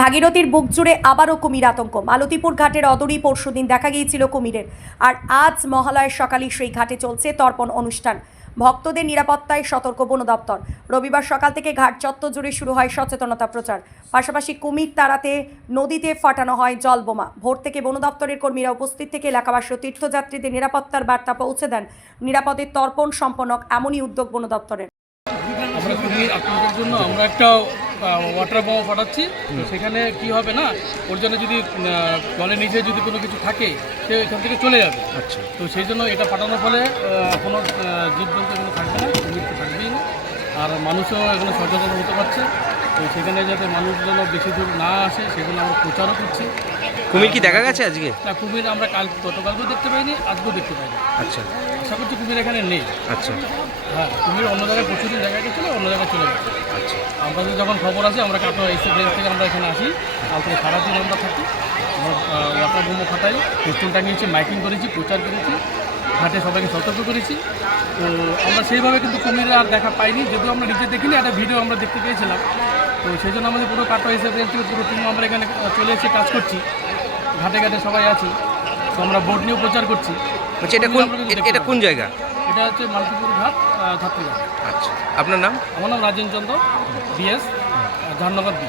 ভাগীরথীর বুক জুড়ে আবারও কুমির আতঙ্ক। মালতীপুর ঘাটের অদূরই পরশুদিন দেখা গিয়েছিল কুমিরের। আর আজ মহালয়ের সকালে সেই ঘাটে চলছে তর্পণ অনুষ্ঠান। ভক্তদের নিরাপত্তায় সতর্ক বন দপ্তর। রবিবার সকাল থেকে ঘাট চত্বর জুড়ে শুরু হয় সচেতনতা প্রচার। পাশাপাশি কুমির তাড়াতে নদীতে ফাটানো হয় জল বোমা। ভোর থেকে বন দপ্তরের কর্মীরা উপস্থিত থেকে এলাকাবাসী তীর্থযাত্রীদের নিরাপত্তার বার্তা পৌঁছে দেন। নিরাপদে তর্পণ সম্পন্ন এমনই উদ্যোগ বন দপ্তরের। ওয়াটার বোমা ফাটাচ্ছি। তো সেখানে কি হবে না ওর জন্য যদি জলের নিচে যদি কোনো কিছু থাকে সে এখান থেকে চলে যাবে। আচ্ছা। তো সেই জন্য এটা ফাটানোর ফলে কোনো জীবজন্তু এখানে থাকবে না থাকবেই না। আর মানুষও এখানে সচেতন হতে পারছে। তো সেখানে যাতে মানুষ যেন বেশি দূর না আসে সেজন্য আমরা প্রচারও করছি। কুমির কি দেখা গেছে আজকে? না কুমির আমরা কাল গতকালকেও দেখতে পাইনি আজকেও দেখতে পাইনি। আচ্ছা। আশা করছি কুমির এখানে নেই। আচ্ছা। হ্যাঁ কুমির অন্য জায়গায় প্রচুর জায়গায় গেছিল অন্য জায়গায় চলে গেছে। আচ্ছা। আমাদের যখন খবর আসে আমরা কাটো এসে ব্রেঞ্চ থেকে আমরা এখানে আসি থেকে সারাদিন আমরা থাকি। আমরা ওয়াটার বোমো ফাটাই পেট্রোল টাঙিয়েছি মাইকিং করেছি প্রচার করেছি ঘাটে সবাইকে সতর্ক করেছি। তো আমরা সেইভাবে কিন্তু কুমিরে আর দেখা পাইনি যদিও আমরা নিজে দেখিনি একটা ভিডিও আমরা দেখতে পেয়েছিলাম। তো সেই জন্য আমাদের পুরো কাটা হিসেবে থেকে পুরো টিম আমরা এখানে চলে এসে কাজ করছি। ঘাটে ঘাটে সবাই আছি। তো আমরা বোট নিয়েও প্রচার করছি। বলছি এটা কোন এটা কোন জায়গা? এটা হচ্ছে মালকিপুর ঘাট ছাত্রী ঘাট আচ্ছা আপনার নাম? আমার নাম Rajen Chandra BS Dharmanagar B.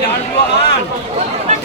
Jarbo on.